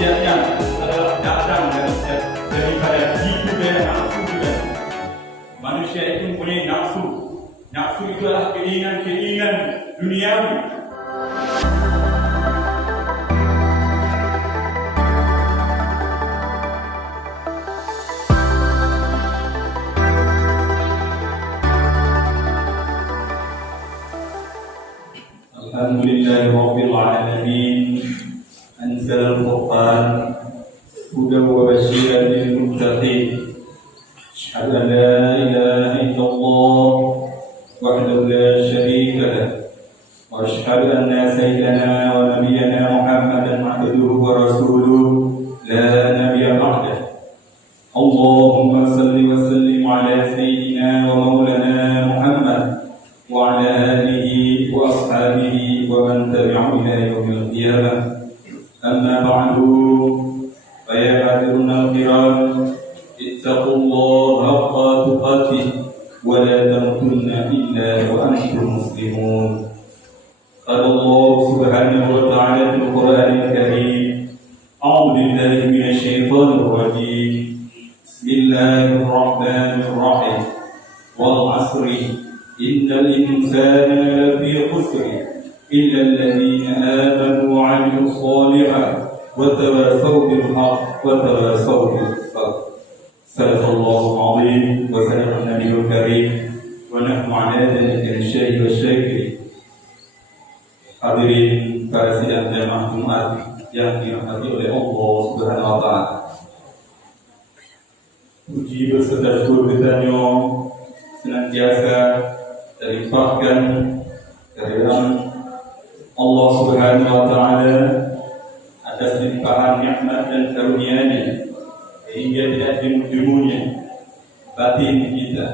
maksiatnya adalah datang daripada tipu daya nafsu juga. Manusia itu mempunyai nafsu. Nafsu itu adalah keinginan-keinginan duniawi. Alhamdulillahi Rabbil Alamin. Anzal al-Qur'an hudan wa basyiran lil muttaqin. Asyhadu an la ilaha illallah wahdahu la syarika lah wa asyhadu anna sayyidana wa nabiyyana Muhammadan abduhu wa rasuluhu la nabiyya ba'dah. Allahumma salli wa sallim ala sayyidina wa maulana Muhammad wa ala alihi wa ashabihi wa man tabi'ahum ila yaumil qiyamah. Amma ba'du, fa ya hadiruna al-kiram, ittaqullaha haqqa tuqatih wa la tamutunna illa wa antum muslimun. Qala Allah subhanahu wa ta'ala fil Qur'anil Karim, a'udzu billahi minasy syaithanir rajim. Bismillahir rahmanir rahim. Wal 'asri innal insana lafi khusr illa alladhina amanu wa 'amilus solihati wa tawasaw bil haqq wa tawasaw bis sabr. Sadaqallahul 'azim wa sadaqan nabiyul karim wa nahnu 'ala dhalika syahid wa syakir. Hadirin para sidang jamaah Jumat yang dirahmati oleh Allah Subhanahu wa taala. Puji beserta syukur kita senantiasa terlimpahkan kehadiran Allah Subhanahu wa taala atas limpahan nikmat dan karunia-Nya sehingga tidak jemu-jemunya batin kita,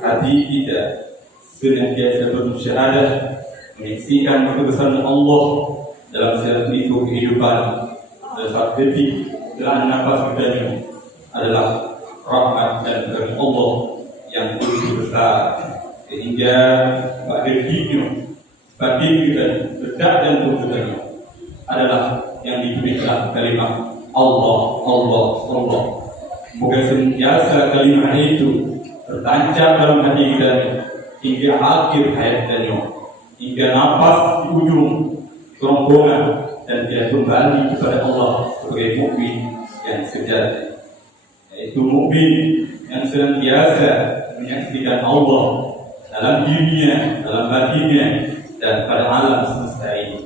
hati kita senantiasa bersyahadah menyaksikan kebesaran Allah dalam setiap liku kehidupan, dalam setiap detik, dalam nafas kita adalah rahmat dan karunia Allah yang begitu besar sehingga pada hidupnya batin kita, bedak dan tubuh kita adalah yang diberikan kalimat Allah, Allah, Allah. Moga senantiasa kalimat itu tertancap dalam hati kita hingga akhir hayat kita, hingga nafas di ujung kerongkongan dan dia kembali kepada Allah sebagai mukmin yang sejati. Yaitu mukmin yang senantiasa menyaksikan Allah dalam dirinya, dalam batinnya, dan pada alam semesta ini.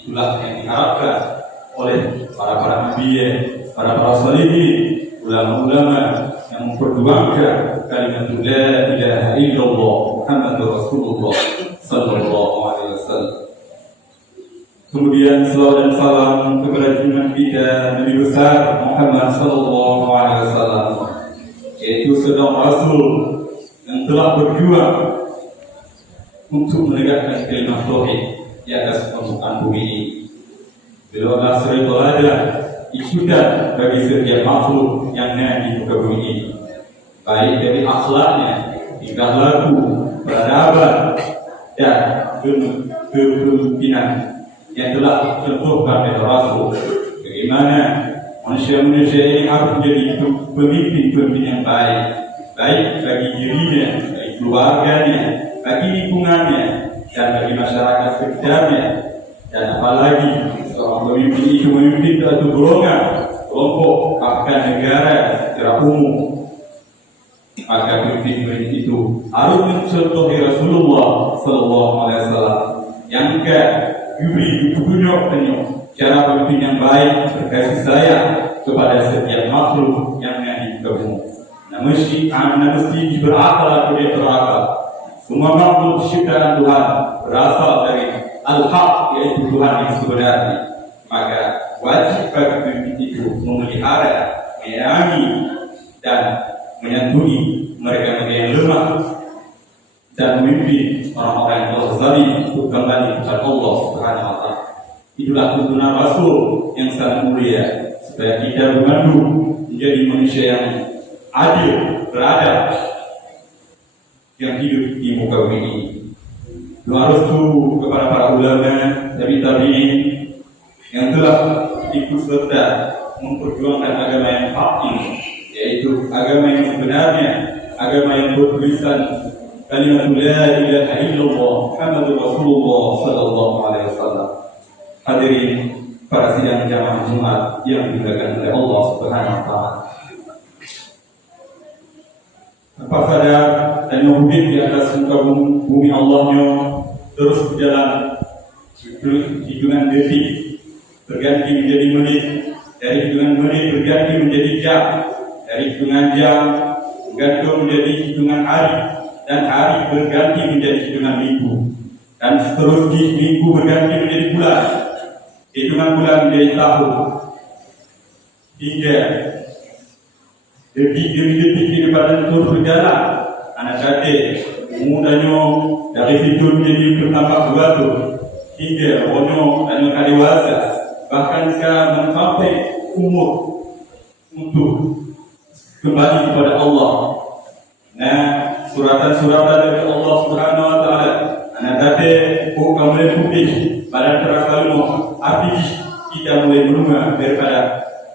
Itulah yang diharapkan oleh para nabi, para salihin, ulama-ulama yang memperjuangkan kalimat la ilaha illallah Muhammadur Rasulullah sallallahu alaihi wasallam. Kemudian selawat dan salam kepada junjungan kita Nabi besar Muhammad sallallahu alaihi wasallam, yaitu seorang rasul yang telah berjuang untuk menegakkan kalimat tauhid di atas permukaan bumi ini. Beliau adalah suri teladan ikutan bagi setiap makhluk yang ada di muka bumi ini, baik dari akhlaknya, tingkah laku, peradaban, dan kepemimpinan yang telah tentukan oleh Rasul. Bagaimana manusia-manusia ini harus menjadi pemimpin-pemimpin yang baik, baik bagi dirinya, bagi keluarganya, bagi lingkungannya, dan bagi masyarakat sekitarnya. Dan apalagi seorang pemimpin itu memimpin suatu golongan, kelompok, bahkan negara secara umum, maka pemimpin itu harus mencontohi Rasulullah sallallahu alaihi wasallam yang diberi petunjuk cara pemimpin yang baik, berkasih sayang kepada setiap makhluk yang ada di bumi. Mesti berakal atau tidak berakal. Semua makhluk ciptaan Tuhan berasal dari Al-Haq, yaitu Tuhan yang sebenarnya. Maka wajib bagi pemimpin itu memelihara, menyayangi, dan menyantuni mereka yang lemah, dan memimpin orang-orang yang telah zalim untuk kembali kepada Allah Subhanahu wa taala. Itulah tuntunan Rasul yang sangat mulia, supaya kita bermandu menjadi manusia yang adil, beradab, yang hidup di muka bumi ini. Doa restu kepada para ulama dari tabi'in yang telah ikut serta memperjuangkan agama yang hak ini, yaitu agama yang sebenarnya, agama yang bertulisan kalimat la ilaha illallah Muhammadur Rasulullah sallallahu alaihi wasallam. Hadirin para sidang jamaah Jumat yang dimuliakan oleh Allah Subhanahu wa taala. Apa saja dan yang hidup di atas muka bumi Allahnya terus berjalan hitungan detik berganti menjadi menit, dari hitungan menit berganti menjadi jam, dari hitungan jam berganti menjadi hitungan hari, dan hari berganti menjadi hitungan minggu, dan seterusnya minggu berganti menjadi bulan, hitungan bulan menjadi tahun, hingga detik demi detik kehidupan terus berjalan. Anak kate mudanya dari situ menjadi bertambah batu hingga onyo dan dewasa, bahkan sekarang sampai umur untuk kembali kepada Allah. Nah, suratan-suratan dari Allah Subhanahu wa taala anak kate mulai putih pada terasa lumah, api kita mulai berubah daripada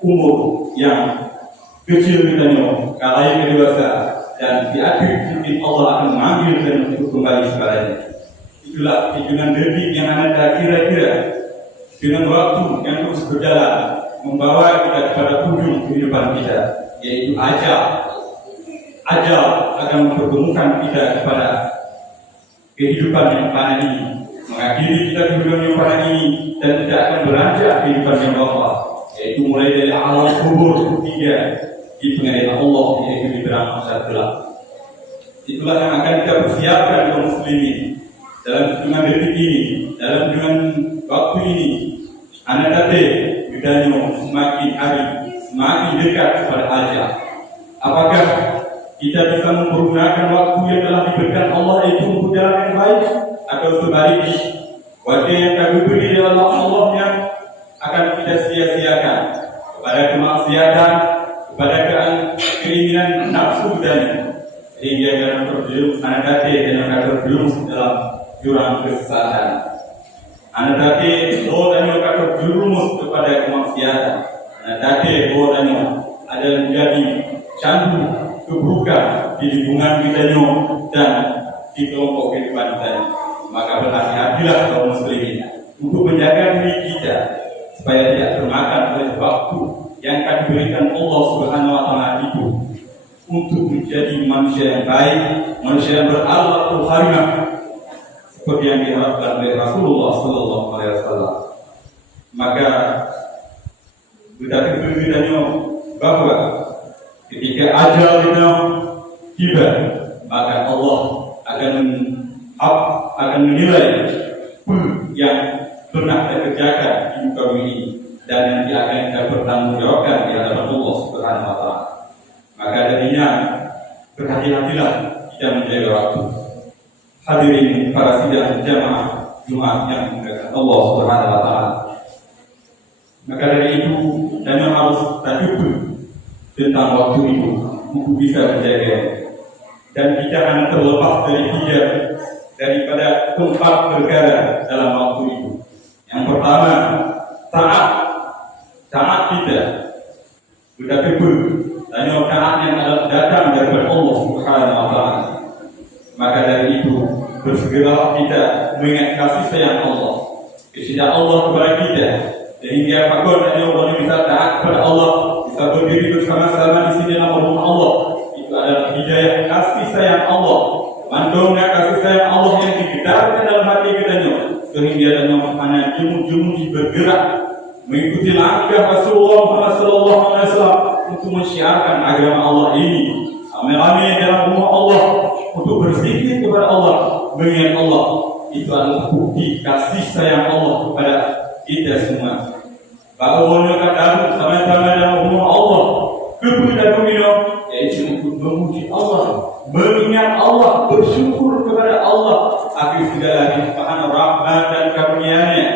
umur yang kecil kita nyo kalai ke dewasa, dan di akhir mungkin Allah akan mengambil dan untuk kembali kepadanya. Itulah hitungan detik yang ada kira-kira dengan waktu yang terus berjalan membawa kita kepada ujung kehidupan kita, yaitu ajal. Ajal akan mempertemukan kita kepada kehidupan yang fana ini, mengakhiri kita kehidupan yang fana ini, dan kita akan beranjak kehidupan yang kekal, yaitu mulai dari alam kubur hingga di pengadilan Allah, yaitu di terang masa gelap. Itulah yang akan kita persiapkan kaum muslimin dalam hitungan detik ini, dalam hitungan waktu ini. Anak tadi bedanya semakin hari semakin dekat kepada ajal. Apakah kita bisa mempergunakan waktu yang telah diberikan Allah itu untuk jalan yang baik, atau sebaliknya waktu yang kami beri dalam Allah yang akan kita sia-siakan kepada kemaksiatan, kepada keinginan nafsu dan sehingga akan terjerumus anak tadi dan akan terjerumus dalam jurang kesesatan. Anak tadi dan akan terjerumus kepada kemaksiatan. Anak tadi dan ada menjadi candu keburukan di lingkungan kita dan di kelompok kehidupan kita. Maka berhati-hatilah kaum muslimin untuk menjaga diri kita supaya tidak termakan oleh waktu yang akan diberikan Allah Subhanahu wa taala itu untuk menjadi manusia yang baik, manusia yang berakhlakul karimah seperti yang diharapkan oleh Rasulullah sallallahu alaihi wasallam. Maka kita berpikirnya bahwa ketika ajal kita tiba, maka Allah akan menilai yang pernah kita kerjakan di muka bumi ini, dan nanti akan kita bertanggungjawabkan di hadapan Allah Subhanahu wa taala. Maka darinya berhati-hatilah kita menjaga waktu. Hadirin para sidang jamaah Jumat yang dimuliakan Allah Subhanahu wa taala. Maka dari itu dan harus tajukkan tentang waktu itu untuk bisa menjaga, dan kita akan terlepas daripada tempat perkara dalam waktu itu. Yang pertama, taat kita sudah kebun, dan taat yang datang daripada Allah Subhanahu wa taala. Maka dari itu bersegera kita mengingat kasih sayang Allah, kepada Allah kepada kita, sehingga apapun yang Allah bisa taat kepada Allah, bisa berdiri bersama-sama di sini dalam rumah Allah. Itu adalah hidayah kasih sayang Allah, mandungnya kasih sayang Allah yang digedarkan dalam hati kita, sehingga dan anak jemu-jemu bergerak mengikuti langkah Rasulullah Muhammad sallallahu alaihi wasallam untuk menyiarkan agama Allah ini. Amin dalam rumah Allah, untuk berzikir kepada Allah, mengingat Allah. Itu adalah bukti kasih sayang Allah kepada kita semua. Bahwa kata sama-sama dalam rumah Allah, kepada dunia, yaitu untuk memuji Allah, mengingat Allah, bersyukur kepada Allah akhir segala limpahan rahmat dan karunia-Nya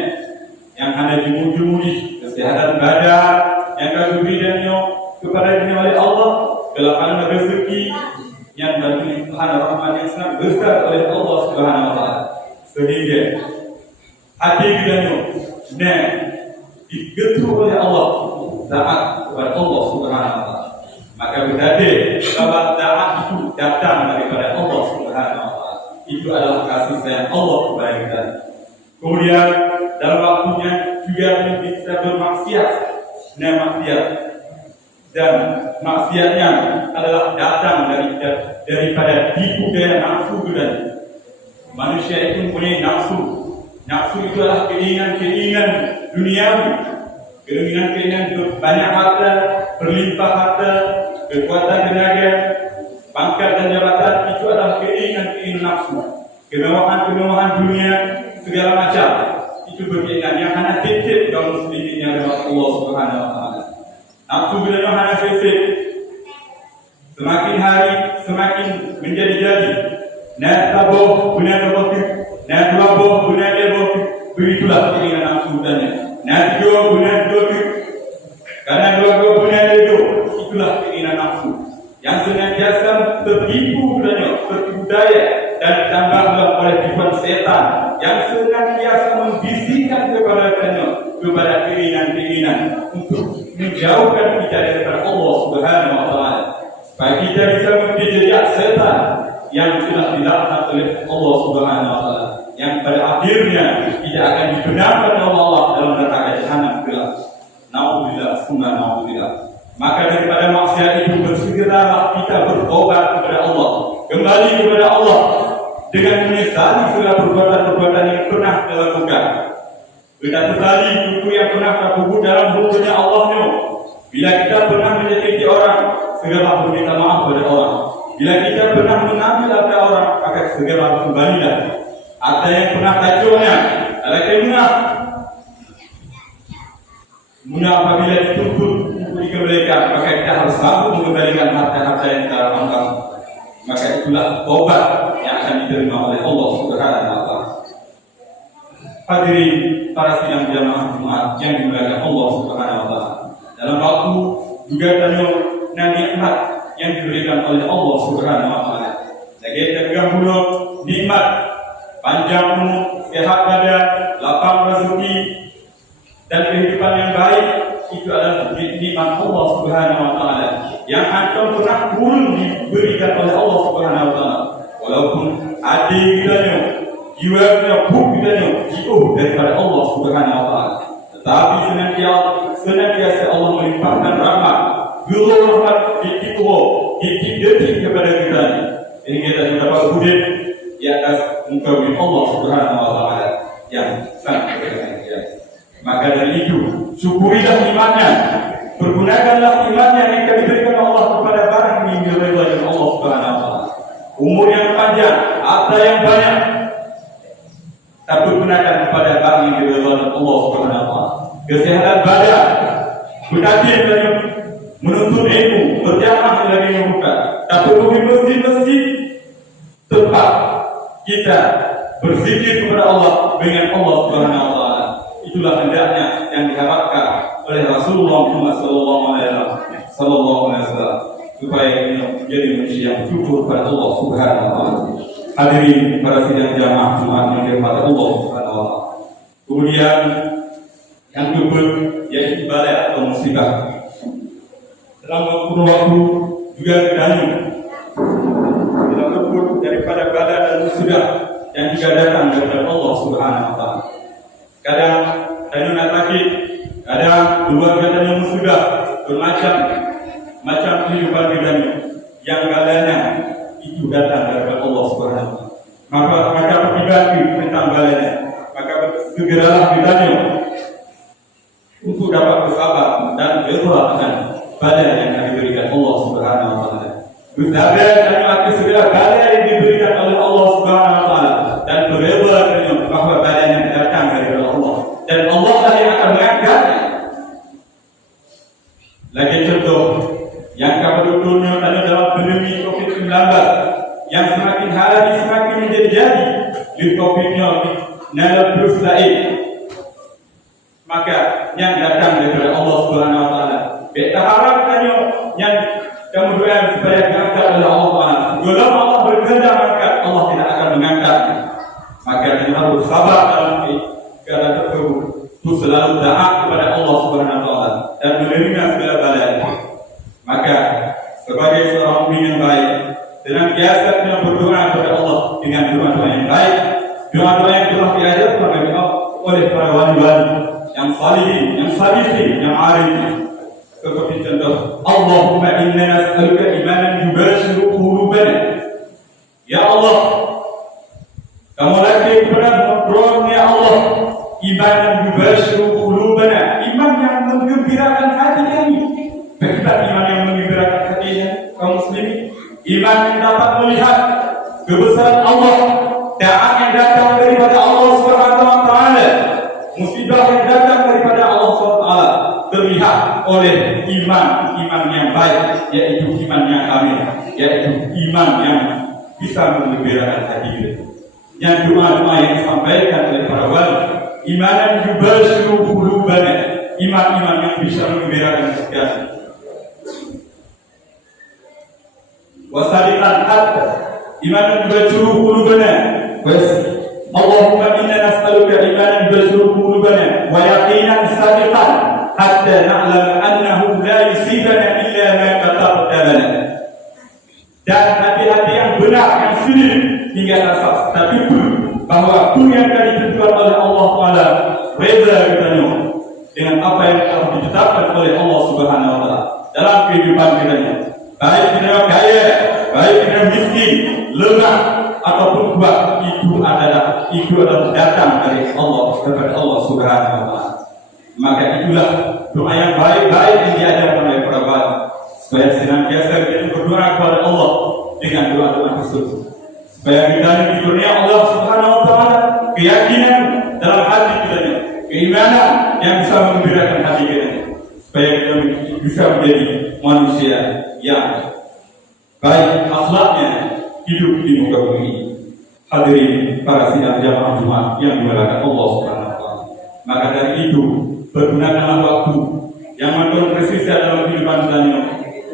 yang ada jemu-jemudi, kesehatan badan yang kami berikannya kepada dunia oleh Allah, kelapangan rezeki yang dan limpahan rahmat yang sangat besar oleh Allah Subhanahu wa taala, sehingga hati kita digetu oleh Allah, taat kepada Allah Subhanahu wa taala. Maka berarti bahwa taat itu datang daripada Allah Subhanahu wa taala. Itu adalah kasih sayang Allah kepada kita. Kemudian dalam waktunya juga bisa bermaksiat, dan maksiatnya adalah datang daripada tipu daya nafsu dan manusia itu mempunyai nafsu. Nafsu itu adalah keinginan duniawi, keinginan banyak harta, berlimpah harta, kekuatan tenaga, pangkat dan jabatan. Itu adalah keinginan nafsu, kemewahan dunia segala macam. Itu berkeinginan yang hanya titik dalam sedikitnya lewat Allah Subhanahu wa taala. Nafsu bila hanya sesek, semakin hari semakin menjadi-jadi. Naik taboh guna taboh, naik taboh guna taboh. Begitulah keinginan nafsu tanya. Naik dua guna dua, karena dua guna dua. Itulah keinginan nafsu yang senantiasa tertipu daya dan ditambah oleh tipuan setan yang senantiasa membisikkan kepada keinginan untuk menjauhkan kita daripada Allah Subhanahu wa taala, supaya kita bisa menjejak setan yang sudah dilaknat oleh Allah Subhanahu wa taala, yang pada akhirnya tidak akan dibenarkan oleh Allah dalam neraka jahanam gelap. Nauzubillah summa nauzubillah. Maka daripada maksiat itu bersegeralah kita bertobat kepada Allah, kembali kepada Allah dengan menyesali segala perbuatan-perbuatan yang pernah kita lakukan. Kita sesali buku yang pernah kita buku dalam bukunya Allah. Bila kita pernah menyakiti orang, segera berminta maaf kepada orang. Bila kita pernah mengambil harta orang, maka segera kembalilah. Harta yang pernah kacaunya adalah munah apabila dituntut dikembalikan, maka kita harus sanggup mengembalikan harta-harta yang kita rampungkan. Maka itulah taubat yang akan diterima oleh Allah Subhanahu wa taala. Hadirin para sidang jamaah Jumat yang dimuliakan Allah Subhanahu wa taala. Dalam waktu juga nikmat yang diberikan oleh Allah Subhanahu wa taala. Lagi terganggu nikmat panjang umur, sehat badan, lapang rezeki dan kehidupan yang baik. Itu adalah nikmat Allah Subhanahu wa taala yang akan pernah pun diberikan oleh Allah Subhanahu wa taala. Walaupun hati kita jiwa kita jauh daripada Allah Subhanahu wa taala, tetapi senantiasa Allah melimpahkan rahmat, gulur rahmat detik kepada kita, sehingga kita mendapat hudud di atas muka bumi Allah Subhanahu wa taala yang sangat berbahagia. Maka dari itu, syukurilah imannya, pergunakanlah imannya yang telah diberikan Allah kepada barang yang diridhai Allah Subhanahu wa taala. Umur yang panjang, harta yang banyak, tapi gunakan kepada barang yang diridhai Allah Subhanahu wa taala. Kesehatan badan, berkajian dan menuntut ilmu, berjamaah dan membuka. Tapi di masjid-masjid tempat kita berzikir kepada Allah dengan Allah Subhanahu wa taala. Itulah hendaknya yang diharapkan oleh Rasulullah Muhammad sallallahu alaihi wasallam, supaya kita menjadi manusia yang syukur kepada Allah Subhanahu wa taala. Hadirin para sidang jamaah Jumat yang dirahmati Allah Subhanahu wa taala. Kemudian yang kedua yaitu balai atau musibah. Dalam waktu juga terjadi dalam luput daripada balai dan musibah yang juga datang daripada Allah Subhanahu wa taala. Kadang tanya sakit, kadang keluarga tanya musibah, bermacam kehidupan kita yang galanya itu datang daripada Allah Subhanahu wa taala. Maka pribadi tentang galanya, maka segeralah kita untuk dapat bersabar dan berdoa dengan badai yang diberikan Allah Subhanahu wa taala. Bersabar dan segera badai yang diberikan oleh Allah Subhanahu wa taala, dan berdoa dengan bahwa badai yang datang dari Allah, dan Allah lah yang akan mengangkatnya. Lagi contoh yang betul-betulnya ada dalam pandemi COVID-19 yang semakin hari semakin menjadi di COVID-nya terus naik. Maka yang datang daripada Allah Subhanahu wa taala. Kita harapkannya yang kemudian supaya diangkat oleh Allah Taala. Jika Allah berkehendak maka Allah tidak akan mengangkatnya. Maka kita harus sabar dalam keadaan tersebut. Itu selalu taat kepada Allah dan menerima segala bala itu. Maka sebagai seorang mukmin yang baik, dengan biasa kita berdoa kepada Allah dengan doa-doa yang baik, doa-doa yang telah diajarkan oleh para wali-wali yang salihin, yang salihin, yang arif. Seperti contoh, Allahumma inna nas'aluka imanan yubashiru qulubana. Ya Allah, kamu lagi kepada berdoa, ya Allah, imanan yubashiru qulubana, iman yang menggembirakan hati kami. Bagaimana iman yang menggembirakan hatinya kaum muslimin? Iman yang dapat melihat kebesaran Allah, taat yang datang daripada Allah Subhanahu wa taala, musibah yang datang daripada Allah Subhanahu wa taala terlihat oleh iman yang baik, yaitu iman yang kamil, yaitu iman yang bisa menggembirakan hati kita. Yang doa-doa yang disampaikan oleh para wali, imanan yubashiru qulubana, iman yang bisa menggembirakan hati kita. Wasadiqan hatta imanan yubashiru qulubana. Allahumma inna nas'aluka imanan yubashiru qulubana wa yaqinan sadiqan hatta na'lam annahu la yusibana illa ma katabta lana. Dan hati-hati yang benar, yang sulit hingga rasa tertipu bahwa apa yang akan ditentukan oleh Allah Taala reda katanya dengan apa yang telah ditetapkan oleh Allah Subhanahu wa taala dalam kehidupan kita. Baik kita kaya, baik kita miskin, lemah ataupun kuat, itu adalah datang dari Allah kepada Allah Subhanahu wa taala. Maka itulah doa yang baik-baik yang diajarkan oleh para wali, supaya senantiasa kita berdoa kepada Allah dengan doa-doa tersebut, supaya kita diberi Allah Subhanahu wa taala keyakinan dalam hati kita, keimanan yang bisa menggembirakan hati kita, supaya kita bisa menjadi manusia yang baik akhlaknya, hidup di muka bumi. Hadirin para sidang jamaah Jumat yang dimuliakan Allah Subhanahu wa taala. Maka dari itu, pergunakanlah waktu yang makin tersisa dalam kehidupan kita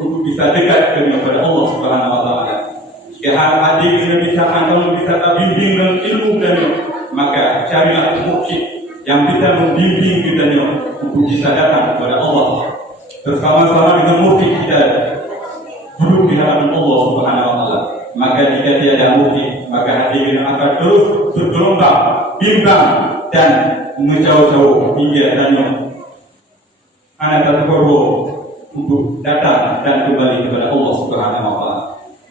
untuk bisa dekat kepada Allah Subhanahu wa taala. Jika hadir kita bisa atau bisa bimbing dalam ilmu kita, maka carilah mursyid yang bisa membimbing kita untuk bisa datang kepada Allah. Bersama-sama dengan mursyid kita duduk di hadapan Allah Subhanahu wa taala. Maka jika tiada mursyid, maka hati kita akan terus bergelombang, bimbang dan menjauh-jauh hingga tanya anak terpuru untuk datang dan kembali kepada Allah Subhanahu wa taala.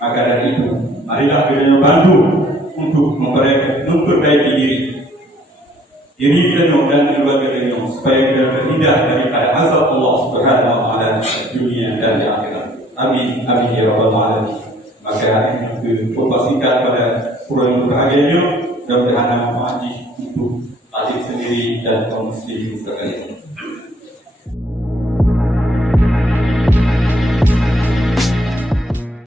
Maka dari itu, marilah kita bantu untuk memperbaiki diri kita dan keluarga kita, supaya kita terhindar daripada azab Allah Subhanahu wa taala di dunia dan di akhirat. Amin amin ya rabbal alamin. Maka itu khutbah singkat pada pura yang berbahagia, dan berharap mengaji untuk adik sendiri dan kaum muslimin sekalian.